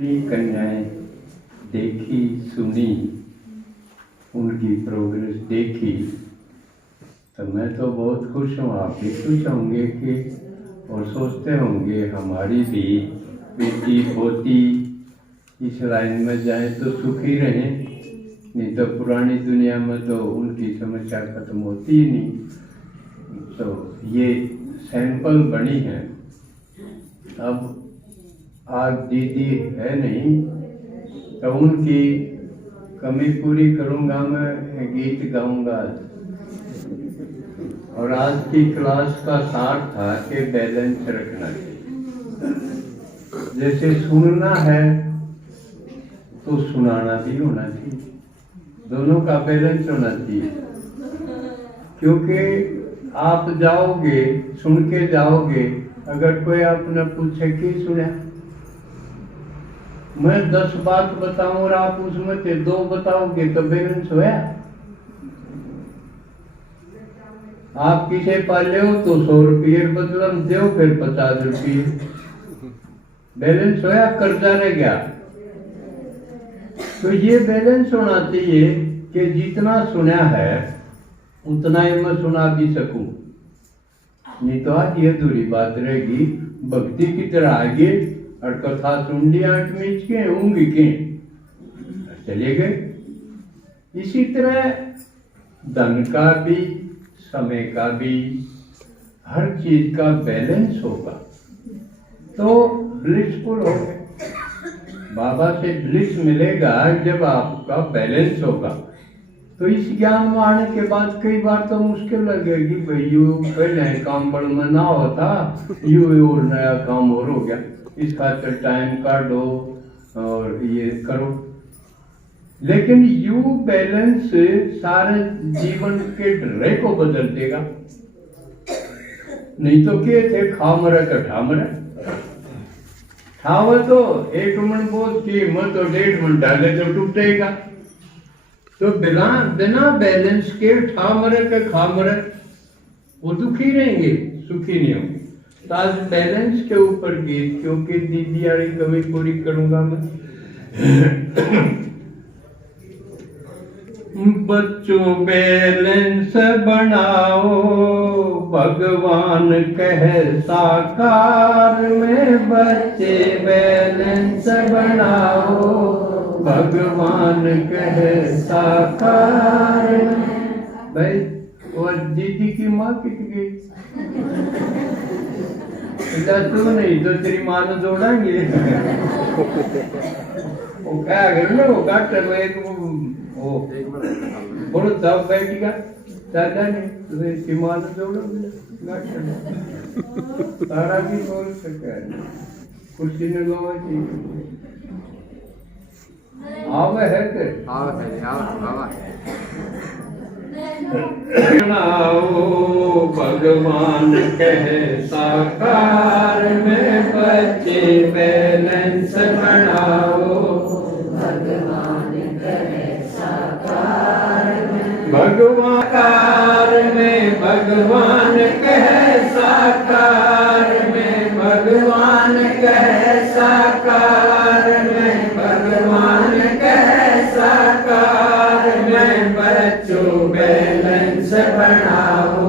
अपनी कन्याएं देखी सुनी, उनकी प्रोग्रेस देखी, तो मैं तो बहुत खुश हूँ। आप भी खुश होंगे कि और सोचते होंगे हमारी भी बेटी पोती इस लाइन में जाए तो सुखी रहें, नहीं तो पुरानी दुनिया में तो उनकी समस्या खत्म होती ही नहीं। तो ये सैंपल बनी है। अब आज दीदी है नहीं तो उनकी कमी पूरी करूँगा, मैं गीत गाऊंगा। और आज की क्लास का सार था कि बैलेंस रखना चाहिए। जैसे सुनना है तो सुनाना भी होना चाहिए, दोनों का बैलेंस होना चाहिए। क्योंकि आप जाओगे, सुन के जाओगे, अगर कोई आपने पूछे कि सुना, मैं 10 बात बताऊं और आप उसमें से 2 बताओगे तो बैलेंस होया। आप किसे पाले हो तो 100 रुपये बदलम दो, फिर 50 रुपये, बैलेंस होया, कर्जा रह गया। तो ये बैलेंस होना चाहिए कि जितना सुना है उतना ही मैं सुना भी सकूं, नहीं तो आज ये अधूरी बात रहेगी। भक्ति की तरह आगे और कथा सुन ली 8 मीच के ऊँग के चले गए। इसी तरह धन का भी, समय का भी, हर चीज का बैलेंस होगा तो ब्लिसफुल होगा। बाबा से ब्लिस मिलेगा जब आपका बैलेंस होगा। तो इस ज्ञान में आने के बाद कई बार तो मुश्किल लगेगी, भाई यू पहले काम बड़ में ना होता, यू और नया काम और हो गया, इस खातिर टाइम काटो और ये करो। लेकिन यू बैलेंस सारे जीवन के ड्रे को बदल देगा। नहीं तो क्या थे, खामरे का ठामरे खावे तो 1 मन बोझ की मत तो 1.5 मन डाले तो टूटेगा। तो बिना बैलेंस के ठामरे के खामरे वो दुखी रहेंगे, सुखी नहीं होंगे। तो आज बैलेंस के ऊपर गीत, क्योंकि दीदी वाली कमी पूरी करूंगा मैं। बच्चों बैलेंस बनाओ, भगवान कह साकार में। बच्चे बैलेंस बनाओ, भगवान कह साकार में। भाई और दीदी की माँ कितनी गई, तू नहीं तो तेरी माँ तो जोड़ेंगे। वो क्या कर लो, वो काट लो एक वो बोलो तब बैठेगा दादा ने तुम्हें सीमान जोड़ो तारा भी बोल सके कुर्सी ने लोग आवे है के भगवान कहे साकार में। बच्चे बैलेंस बनाओ, भगवान कहे साकार में। भगवान में भगवान कहे साकार में, भगवान कहे साकार में, भगवान कहे साकार में। बच्चों बैलेंस बनाओ,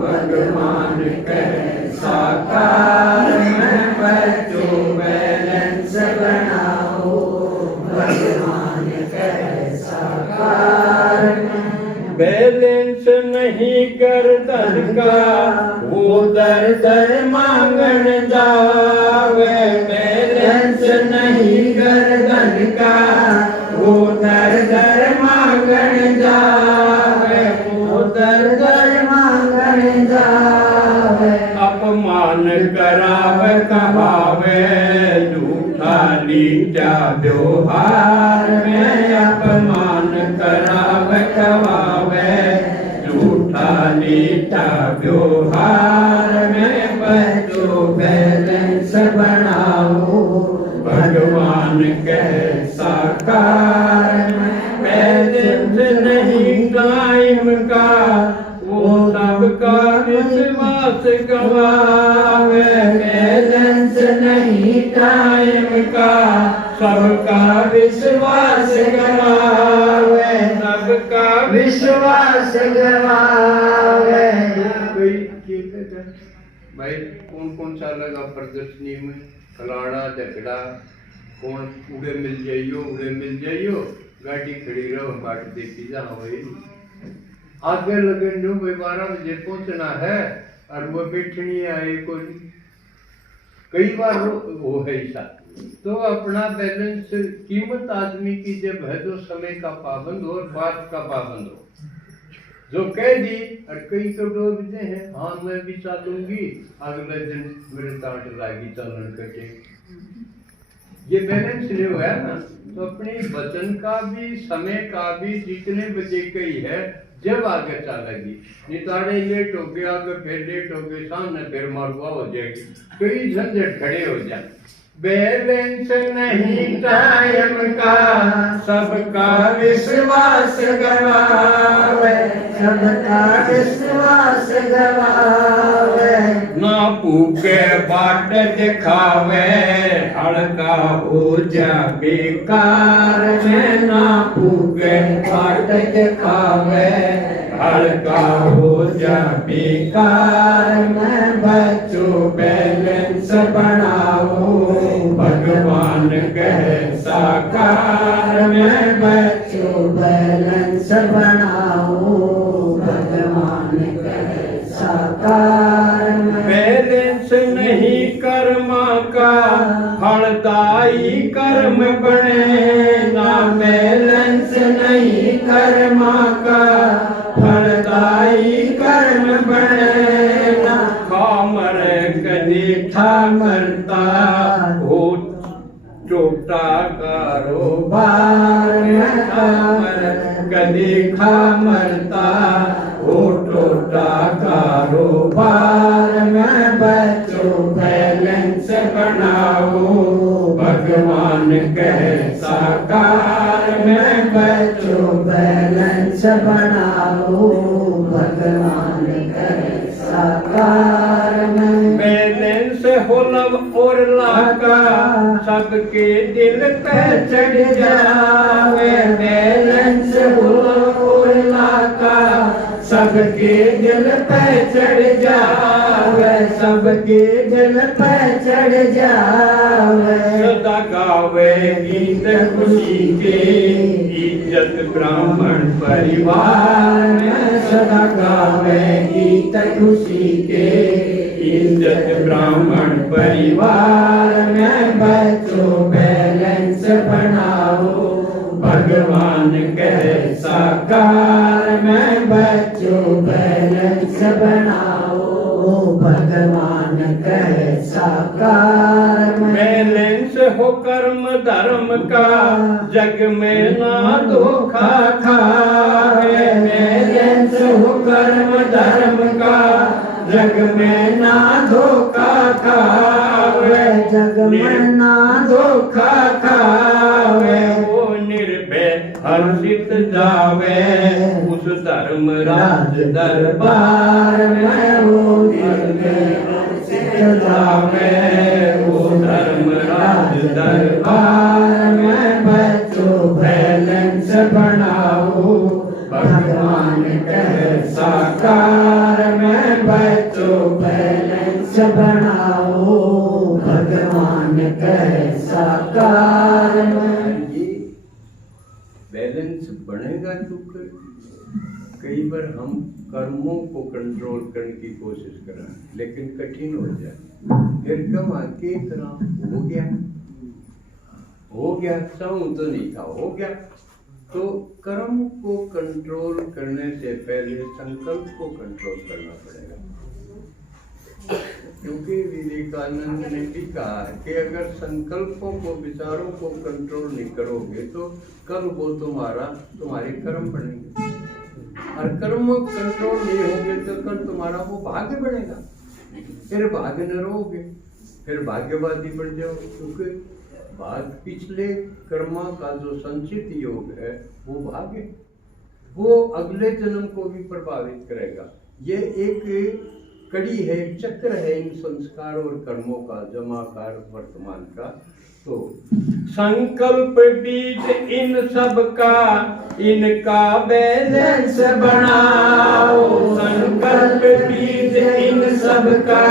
भगवान कहे साकार में। बच्चों बैलेंस बनाओ, भगवान कहे साकार में। बैलेंस नहीं गर्दन का वो दर दर मांगन जावे। बैलेंस नहीं गर्दन का वो दर दर मांगन जावे, वो दर दर मांगन जावे। अपमान करावे कहावे, झूठा लीटा व्यवहार में। अपमान करावे कहावे, झूठा लीटा व्यवहार में। बच्चों बैलेंस बनाओ, भगवान कहे साकार में। बैलेंस नहीं टाइम का वो सबका विश्वास गवावे। बैलेंस नहीं टाइम का सबका विश्वास गवावे, सबका विश्वास गवावे। भाई कौन कौन सा लगा प्रदर्शनी में, फलाना झगड़ा, कौन उड़े मिल जाइयो, गाड़ी खड़ी रहो, बाट देखी जा वही आगे लगे नो 12 बजे पहुंचना है और वो बैठनी आए को कई बार वो है ऐसा। तो अपना बैलेंस, कीमत आदमी की जब है तो समय का पाबंद हो और बात का पाबंद हो। जो कह दी और कई तो डोबते हैं, हाँ मैं भी चालूंगी, अगले दिन मेरे ताट लागी चलन कटे। ये बैलेंस नहीं हुआ ना, तो अपने वचन का भी समय का भी जितने बजे कही है जब आगे चलेगी, निताड़े लेट हो गए, आगे फिर लेट हो गए, सामने फिर मालवा हो जाएगी, कई झंझट खड़े हो जाए। बैलेंस नहीं टाइम का, सबका विश्वास गवावे, सबका विश्वास गवावे। ना पूके बाट दिखावे, हड़का हो जा बेकार में, ना पूके बाट दिखावे, हड़का हो जा बेकार में। बच्चों बैलेंस बनाओ, भगवान कहे साकार में। बच्चों बैलेंस बनाओ, भगवान कहे साकार में। बैलेंस नहीं कर्मा का, फलदायी कर्म बने ना। बैलेंस नहीं कर्मा का, फलदायी कर्म बने ना। कामर कदी ठामरता हो, टोटा कारोबार में। कामर कदी खामरता हो, टोटा कारोबार में। बच्चों बैलेंस बनाओ, भगवान कहे साकार में। बच्चों बैलेंस बनाओ, भगवान कहे साकार में। बैलेंस हो लव और लाका, सबके दिल पे चढ़ जावे। बैलेंस हो और लाका, सबके दिल पे चढ़ जावे, सबके दिल पे चढ़ जावे। सदा गावे गीत खुशी के, इज्जत ब्राह्मण परिवार में। सदा गावे गीत खुशी के, इज्जत ब्राह्मण परिवार में। बच्चों बैलेंस बनाओ, भगवान कहे साकार में। बच्चों बैलेंस बनाओ, भगवान कहे साकार में। बैलेंस हो कर्म धर्म का, जग में ना धोखा खावे। बैलेंस हो कर्म धर्म का, जग में ना धोखा खावे, जग में ना धोखा खावे। वो निर्भय हर्षित जावे, उस धर्म राज दरबार में। वो निर्भय हर्षित जावे, वो धर्म राज दरबार में। बच्चों बैलेंस बनाओ, भगवान कहे साकार में। बच्चों बैलेंस बनाओ, भगवान कहे साकार में। बैलेंस बनेगा तो कई बार हम कर्मों को कंट्रोल करने की कोशिश करें, लेकिन कठिन हो जाए। फिर कम आके करा हो गया चाहूं तो नहीं था, हो गया। तो कर्म को कंट्रोल करने से पहले संकल्प को कंट्रोल करना पड़ेगा, क्योंकि विवेकानंद ने भी कहा है कि अगर संकल्पों को, विचारों को कंट्रोल नहीं करोगे तो कल वो तुम्हारे कर्म बनेंगे, और कर्म कंट्रोल नहीं होंगे तो कल तुम्हारा वो भाग्य बनेगा। फिर भाग्य न रहोगे, फिर भाग्यवादी बन जाओ, क्योंकि भाग पिछले कर्मा का जो संचित योग है वो भाग्य, वो अगले जन्म को भी प्रभावित करेगा। ये एक कड़ी है, चक्र है इन संस्कार और कर्मों का, जमाकार वर्तमान का। तो संकल्प बीज इन सब का, इनका बैलेंस बनाओ। संकल्प बीज इन सब का,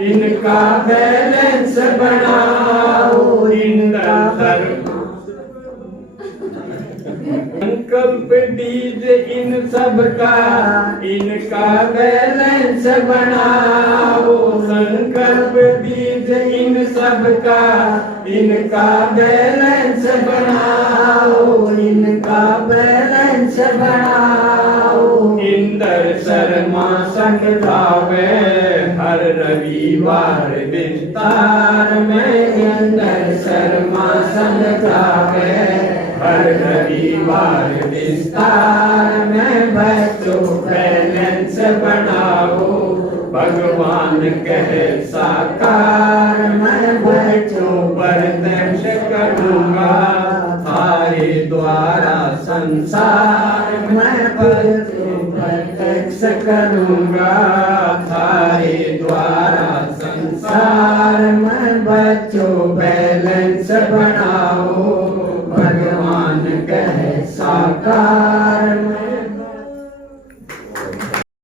इनका बैलेंस बनाओ। इंद्र संकल्प बीज इन सब का, इनका बैलेंस बनाओ। संकल्प बीज इन सब का, इनका बैलेंस बनाओ। इनका बैलेंस बनाओ। इंद्र शर्मा संग गावे हर रविवार विस्तार में। इंद्र शर्मा संग गावे हर रविवार विस्तार में। बच्चों बैलेंस बनाओ, भगवान कहे साकार। मैं बच्चों प्रत्यक्ष करूँगा थारे द्वारा संसार। मैं बच्चों प्रत्यक्ष करूँगा थारे द्वारा संसार। मैं बच्चों बैलेंस बनाओ, भगवान कहे साकार।